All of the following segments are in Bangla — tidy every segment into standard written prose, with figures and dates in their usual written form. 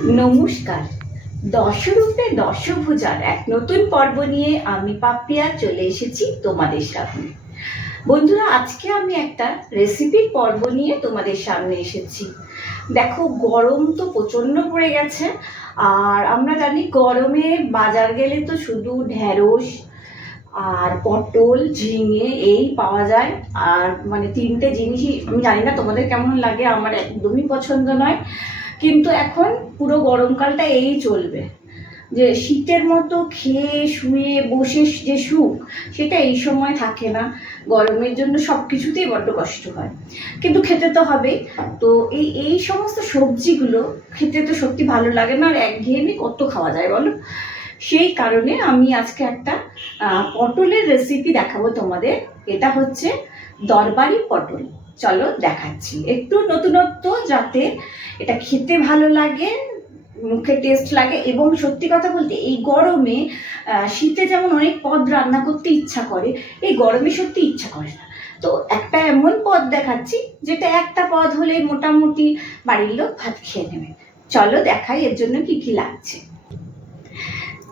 নমস্কার। দশরূপে দশভুজার এক নতুন পর্ব নিয়ে আমি পাপিয়া চলে এসেছি তোমাদের সামনে। বন্ধুরা, আজকে আমি একটা রেসিপির পর্ব নিয়ে তোমাদের সামনে এসেছি। দেখো, গরম তো প্রচণ্ড পড়ে গেছে, আর আমরা জানি গরমে বাজার গেলে তো শুধু ঢ্যাঁড়স আর পটল ঝিঙে এই পাওয়া যায়। আর মানে তিনটে জিনিসই আমি জানি না তোমাদের কেমন লাগে, আমার একদমই পছন্দ নয়। কিন্তু এখন পুরো গরমকালটা এই চলবে, যে শীতের মতো খেয়ে শুয়ে বসে যে সুখ, সেটা এই সময় থাকে না। গরমের জন্য সব কিছুতেই বড্ড কষ্ট হয়, কিন্তু খেতে তো হবে। তো এই সমস্ত সবজিগুলো খেতে তো সত্যি ভালো লাগে না, আর একঘেয়েমি কত খাওয়া যায় বলো। সেই কারণে আমি আজকে একটা পটলের রেসিপি দেখাবো তোমাদের। এটা হচ্ছে দরবারি পটল। চলো দেখাচ্ছি, একটু নতুনত্ব, যাতে এটা খেতে ভালো লাগে, মুখে টেস্ট লাগে। এবং সত্যি কথা বলতে এই গরমে, শীতে যেমন অনেক পদ রান্না করতে ইচ্ছা করে, এই গরমে সত্যি ইচ্ছা করে না। তো একটা এমন পদ দেখাচ্ছি যেটা একটা পদ হলে মোটামুটি বাড়ির লোক ভাত খেয়ে নেবে। চলো দেখাই এর জন্য কি কি লাগছে।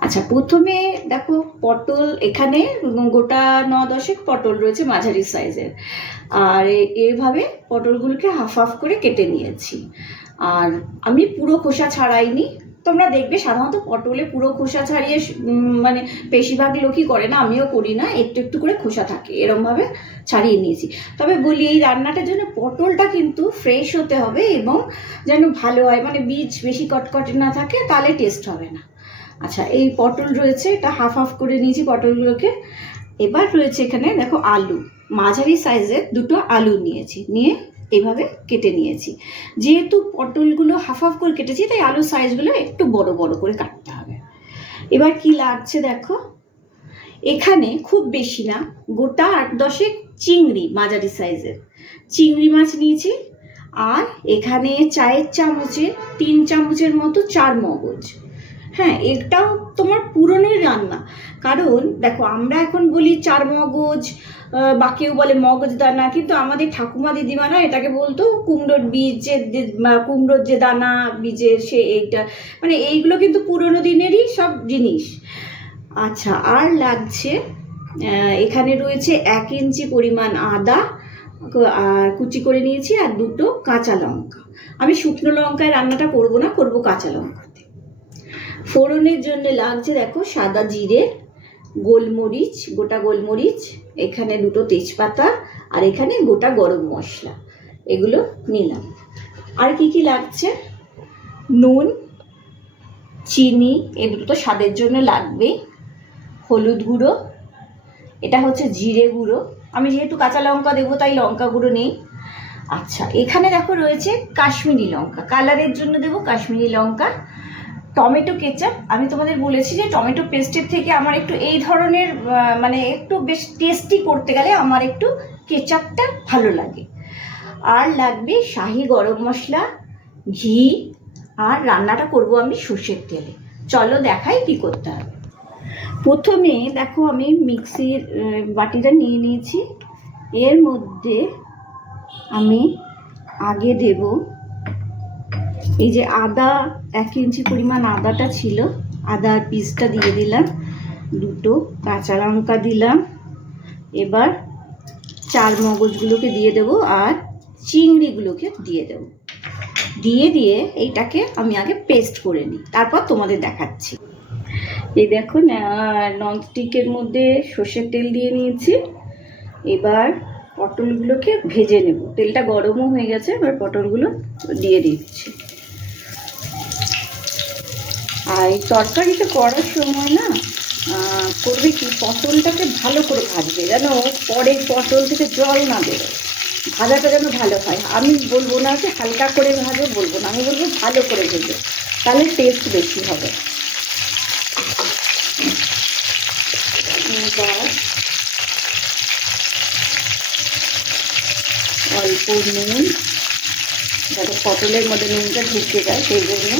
আচ্ছা, প্রথমে দেখো, পটল এখানে গোটা 9-10 পটল রয়েছে মাঝারি সাইজের। আর এইভাবে পটলগুলোকে হাফ হাফ করে কেটে নিয়েছি। আর আমি পুরো খোসা ছাড়াইনি। তোমরা দেখবে সাধারণত পটলে পুরো খোসা ছাড়িয়ে মানে বেশিরভাগ লোকই করে না, আমিও করি না, একটু একটু করে খোসা থাকে, এরমভাবে ছাড়িয়ে নিয়েছি। তবে বলি, এই রান্নাটার জন্য পটলটা কিন্তু ফ্রেশ হতে হবে এবং যেন ভালো হয়, মানে বীজ বেশি কটকটে না থাকে, তাহলে টেস্ট হবে না। আচ্ছা, এই পটল রয়েছে, এটা হাফ হাফ করে নিয়েছি পটলগুলোকে। এবার রয়েছে এখানে দেখো আলু, মাঝারি সাইজের দুটো আলু নিয়েছি, নিয়ে এইভাবে কেটে নিয়েছি। যেহেতু পটলগুলো হাফ হাফ করে কেটেছি, তাই আলুর সাইজগুলো একটু বড় বড় করে কাটতে হবে। এবার কি লাগছে দেখো, এখানে খুব বেশি না, গোটা 8-10 চিংড়ি, মাঝারি সাইজের চিংড়ি মাছ নিয়েছি। আর এখানে চায়ের চামচে 3 চামচের মতো চার মগজ। হ্যাঁ, এটাও তোমার পুরনোই রান্না, কারণ দেখো আমরা এখন বলি চার মগজ, বা কেউ বলে মগজ দানা, কিন্তু আমাদের ঠাকুমা দিদিমারা এটাকে বলতো কুমড়োর বীজের, কুমড়োর যে দানা বীজের, সে এইটা, মানে এইগুলো কিন্তু পুরনো দিনেরই সব জিনিস। আচ্ছা, আর লাগছে এখানে রয়েছে 1 ইঞ্চি পরিমাণ আদা আর কুচি করে নিয়েছি, আর 2টো কাঁচা লঙ্কা। আমি শুকনো লঙ্কায় রান্নাটা করব না, করব কাঁচা লঙ্কাতে। ফোড়নের জন্য লাগছে দেখো সাদা জিরে, গোলমরিচ, গোটা গোলমরিচ, এখানে 2টো তেজপাতা, আর এখানে গোটা গরম মশলা, এগুলো নিলাম। আর কি কি লাগছে, নুন, চিনি, এই দুটো তো স্বাদের জন্য লাগবেই, হলুদ গুঁড়ো, এটা হচ্ছে জিরে গুঁড়ো, আমি যেহেতু কাঁচা লঙ্কা দেবো তাই লঙ্কা গুঁড়ো নেই। আচ্ছা, এখানে দেখো রয়েছে কাশ্মীরি লঙ্কা, কালারের জন্য দেবো কাশ্মীরি লঙ্কা। টমেটো কেচাপ, আমি তোমাদের বলেছি যে টমেটো পেস্টের থেকে আমার একটু এই ধরনের মানে একটু বেশ টেস্টি করতে গেলে আমার একটু কেচাপটা ভালো লাগে। আর লাগবে শাহি গরম মশলা, ঘি, আর রান্নাটা করব আমি সর্ষের তেলে। চলো দেখাই কি করতে হবে। প্রথমে দেখো, আমি মিক্সির বাটিটা নিয়ে নিয়েছি। এর মধ্যে আমি আগে দেব এই যে আদা, 1 ইঞ্চি পরিমাণ আদাটা ছিল, আদার পিসটা দিয়ে দিলাম, 2টো কাঁচা লঙ্কা দিলাম। এবার চার মগজগুলোকে দিয়ে দেবো, আর চিংড়িগুলোকে দিয়ে দেবো। দিয়ে এইটাকে আমি আগে পেস্ট করে নিই, তারপর তোমাদের দেখাচ্ছি। এই দেখো, ননস্টিকের মধ্যে সর্ষের তেল দিয়ে নিয়েছি। এবার পটলগুলোকে ভেজে নেব, তেলটা গরমও হয়ে গেছে, এবার পটলগুলো দিয়ে দিচ্ছি। আর এই তরকারিটা করার সময় না করবে কি, পটলটাকে ভালো করে ভাজবে, যেন পরে পটল থেকে জল না বেরোয়, ভাজাটা যেন ভালো হয়। আমি বলবো না যে হালকা করে ভাজো, বলবো না, আমি বলবো ভালো করে ভেজো, তাহলে টেস্ট বেশি হবে। এবার অল্প নুন, যাতে পটলের মধ্যে নুনটা ঢুকে যায় সেই জন্য,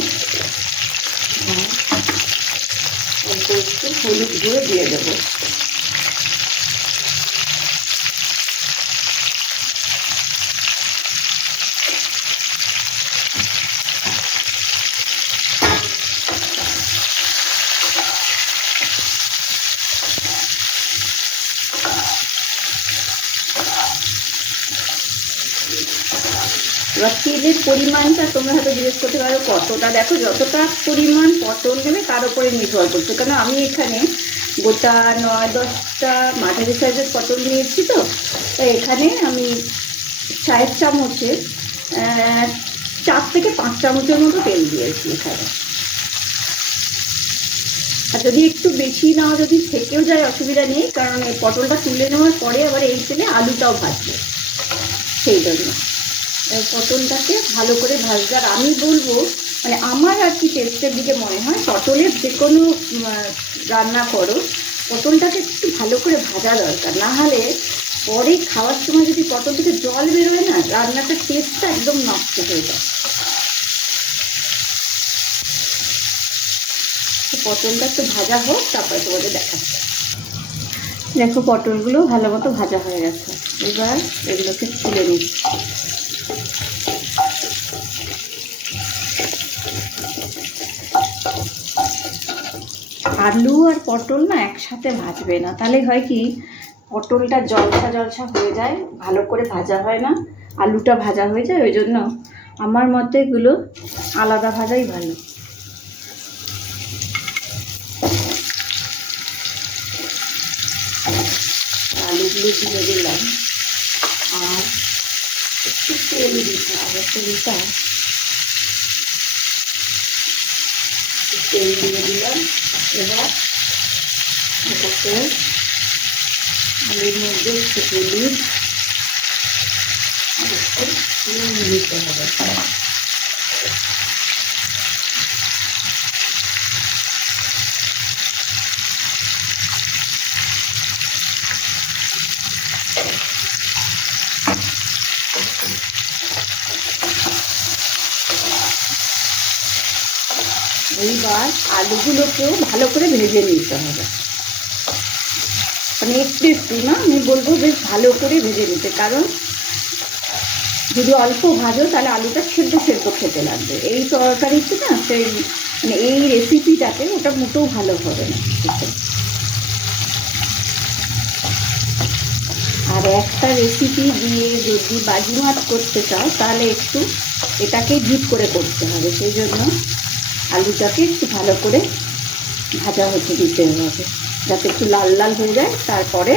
অল্প একটু হলুদ গুঁড়ো দিয়ে দেবো। এবার তেলের পরিমাণটা তোমরা হয়তো জিজ্ঞেস করতে পারো কতটা। দেখো যতটা পরিমাণ পটল নেবে তার উপরে নির্ভর করছে, কারণ আমি এখানে গোটা 9-10টা মাঝারি সাইজের পটল নিয়েছি, তো এখানে আমি চায়ের চামচের 4 থেকে 5 চামচের মতো তেল দিয়েছি এখানে। আর যদি একটু বেশি নাও, যদি থেকেও যায় অসুবিধা নেই, কারণ এই পটলটা তুলে নেওয়ার পরে আবার এই তেলে আলুটাও ভাজবে, সেই জন্য পটলটাকে ভালো করে ভাজবে। আর আমি বলবো, মানে আমার আর কি টেস্টের দিকে মনে হয়, পটলের যে কোনো রান্না করো পটলটাকে একটু ভালো করে ভাজা দরকার, না হলে পরে খাওয়ার সময় যদি পটল থেকে জল বেরোয় না, রান্নাটার টেস্টটা একদম নষ্ট হয়ে যায়। পটলটা একটু ভাজা হোক, তারপরে তোমাদের দেখাচ্ছি। দেখো পটলগুলো ভালো মতো ভাজা হয়ে গেছে, এবার এগুলোকে তুলে নিচ্ছি। আলু আর পটল না একসাথে ভাজবে না, তাহলে হয় কি পটলটা জলসা জলসা হয়ে যায়, ভালো করে ভাজা হয় না, আলুটা ভাজা হয়ে যায়। ওই জন্য আমার মতে এগুলো আলাদা ভাজাই ভালো। আলুগুলো দিয়ে দিলাম, আর একটু তেল দিতে হবে। তেল দিয়ে দিলাম। এবার এটাকে আলুর মধ্যে একটু হলুদ আর একটু নুন দিতে হবে। এইবার আলুগুলোকেও ভালো করে ভেজে নিতে হবে, মানে একটু না, আমি বলবো বেশ ভালো করে ভেজে নিতে, কারণ যদি অল্প ভাজো তাহলে আলুটা সেদ্ধ সেদ্ধ খেতে লাগবে। এই তরকারিতে না, সেই মানে এই রেসিপিটাতে ওটা মোটেও ভালো হবে না। আর একটা রেসিপি দিয়ে যদি বাজিমাত করতে চাও, তাহলে একটু এটাকে ডিপ করে করতে হবে, সেই জন্য আলুটাকে একটু ভালো করে ভাজা হতে দিতে হবে, যাতে একটু লাল লাল হয়ে যায়, তারপরে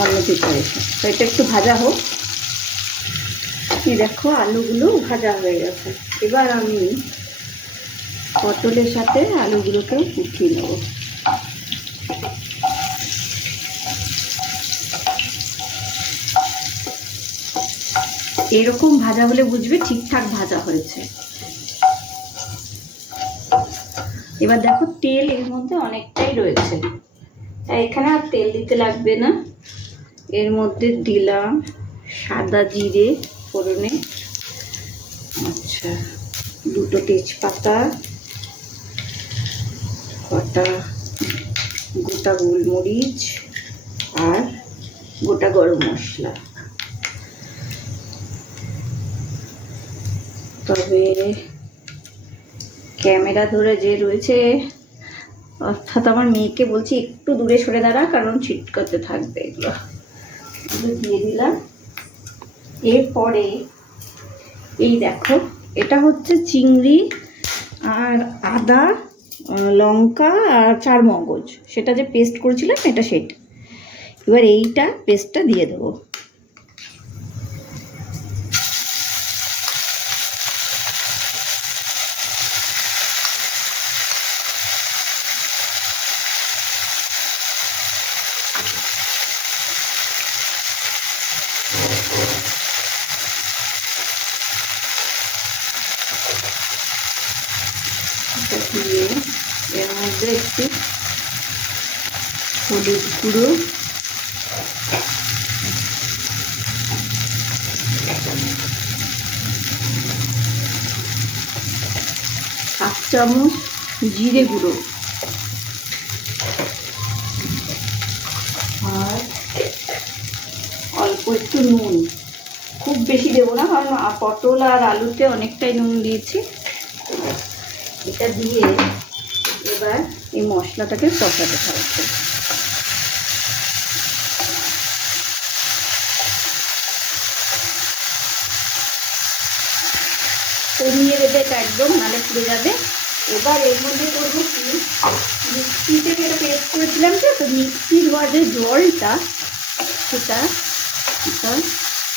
অন্য প্রিপারেশন। তো এটা একটু ভাজা হোক। দেখো আলুগুলো ভাজা হয়ে গেছে, এবার আমি পটলের সাথে আলুগুলোকে উঠিয়ে নেব। এরকম ভাজা হলে বুঝবে ঠিকঠাক ভাজা হয়েছে। এবার দেখো তেল এর মধ্যে অনেকটাই রয়েছে, তাই এখানে আর তেল দিতে লাগবে না। এর মধ্যে দিলাম সাদা জিরে ফোড়নে, আচ্ছা 2টো তেজপাতা, কটা গোটা গোলমরিচ আর গোটা গরম মশলা। তবে ক্যামেরা ধরে যে রয়েছে, অর্থাৎ আমার মেয়েকে বলছি একটু দূরে সরে দাঁড়া, কারণ ছিটকাতে থাকবে এগুলো দিয়ে দিলাম। এরপরে এই দেখো, এটা হচ্ছে চিংড়ি আর আদা, লঙ্কা আর চারমগজ, সেটা যে পেস্ট করেছিলাম এটা, সেটা এবার এইটা পেস্টটা দিয়ে দেবো। দিয়ে এর মধ্যে একটু হলুদ গুঁড়ো, হাফ চামচ জিরে গুঁড়ো, আর অল্প একটু নুন, খুব বেশি দেবো না, কারণ পটল আর আলুতে অনেকটাই নুন দিয়েছি। এটা দিয়ে এবার এই মশলাটাকে কষাতে থাকবে। কমিয়ে দেবে এটা একদম, নাহলে পুড়ে যাবে। এবার এর মধ্যে করবো কি, মিক্সিতে যেটা পেস্ট করেছিলাম তো মিক্সি ধোয়া যে জলটা সেটা এটার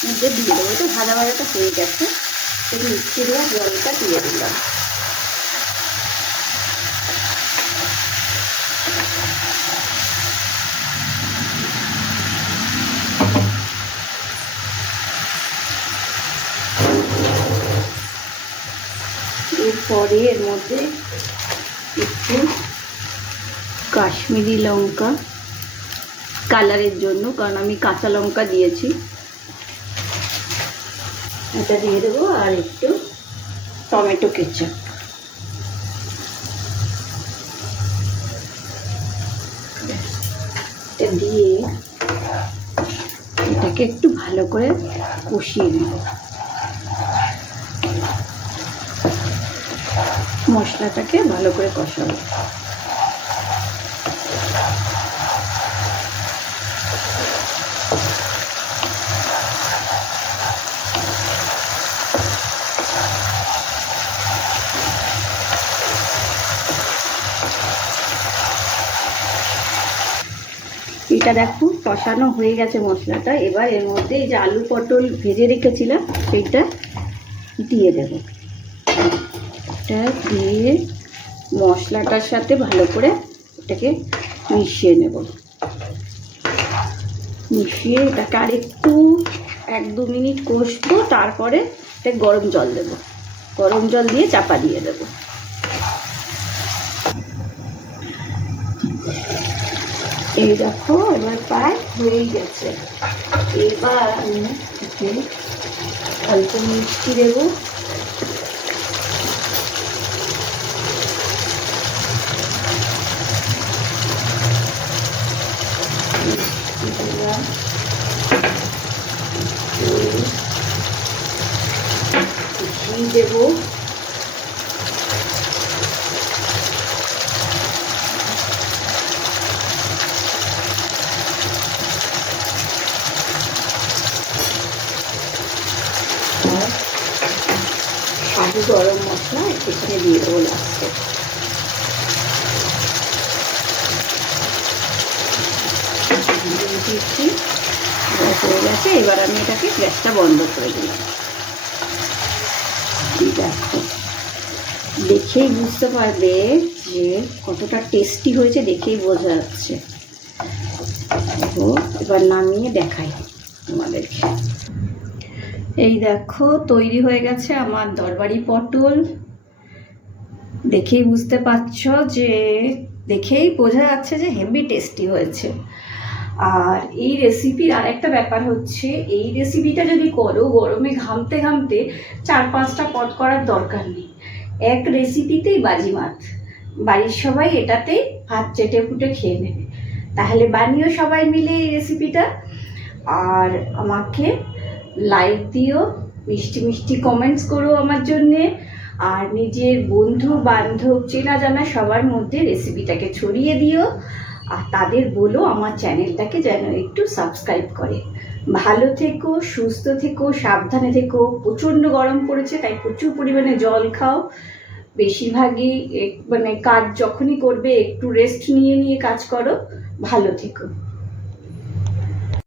মধ্যে দিয়ে দেবো। এটা ভাজা ভাজাটা হয়ে গেছে, এই মিক্সি ধোয়া জলটা দিয়ে দিলাম। এরপরে এর মধ্যে একটু কাশ্মীরি লঙ্কা কালারের জন্য, কারণ আমি কাঁচা লঙ্কা দিয়েছি, এটা দিয়ে দেবো। আর একটু টমেটো কেচাপ, এটা দিয়ে এটাকে একটু ভালো করে কষিয়ে নেব। মশলাটাকে ভালো করে কষাবো। এটা দেখো কষানো হয়ে গেছে মশলাটা। এবার এর মধ্যে এই যে আলু পটল ভেজে রেখেছিলাম সেইটা দিয়ে দেব। এটা দিয়ে মশলাটার সাথে ভালো করে এটাকে মিশিয়ে নেব। মিশিয়ে এটাকে আর একটু 1-2 মিনিট কষবো, তারপরে এটা গরম জল দেব। গরম জল দিয়ে চাপা দিয়ে দেব। এই দেখো এবার প্রায় হয়েই গেছে। এবার আমি এতে অল্প মিষ্টি দেবো। ঘি দেবো। শাহি গরম মশলা এখানে দিয়ে দেবো লাস্টে। দিচ্ছি, হয়ে গেছে। এবার আমি এটাকে গ্যাসটা বন্ধ করে দিলাম। দেখো দেখেই বুঝতে পারবে যে কতটা টেস্টি হয়েছে, দেখেই বোঝা যাচ্ছে। এবার নামিয়ে দেখাই তোমাদেরকে। এই দেখো তৈরি হয়ে গেছে আমার দরবারি পটল। দেখেই বুঝতে পারছো যে, দেখেই বোঝা যাচ্ছে যে হেভি টেস্টি হয়েছে। আর এই রেসিপির আর একটা ব্যাপার হচ্ছে, এই রেসিপিটা যদি করো গরমে ঘামতে ঘামতে 4-5টা পদ করার দরকার নেই। এক রেসিপিতেই বাজিমাত। বাড়ির সবাই এটাতেই ভাত চেটে ফুটে খেয়ে নেবে। তাহলে বানিও সবাই মিলে এই রেসিপিটা। আর আমাকে লাইক দিও, মিষ্টি মিষ্টি কমেন্টস করো আমার জন্যে। আর নিজের বন্ধু বান্ধব চেনা জানা সবার মধ্যে রেসিপিটাকে ছড়িয়ে দিও। আর তাদের বলো আমার চ্যানেলটাকে যেন একটু সাবস্ক্রাইব করে। ভালো থেকো, সুস্থ থেকো, সাবধানে থেকো। প্রচণ্ড গরম পড়েছে, তাই প্রচুর পরিমাণে জল খাও। বেশিরভাগই মানে কাজ যখনই করবে একটু রেস্ট নিয়ে নিয়ে কাজ করো। ভালো থেকো।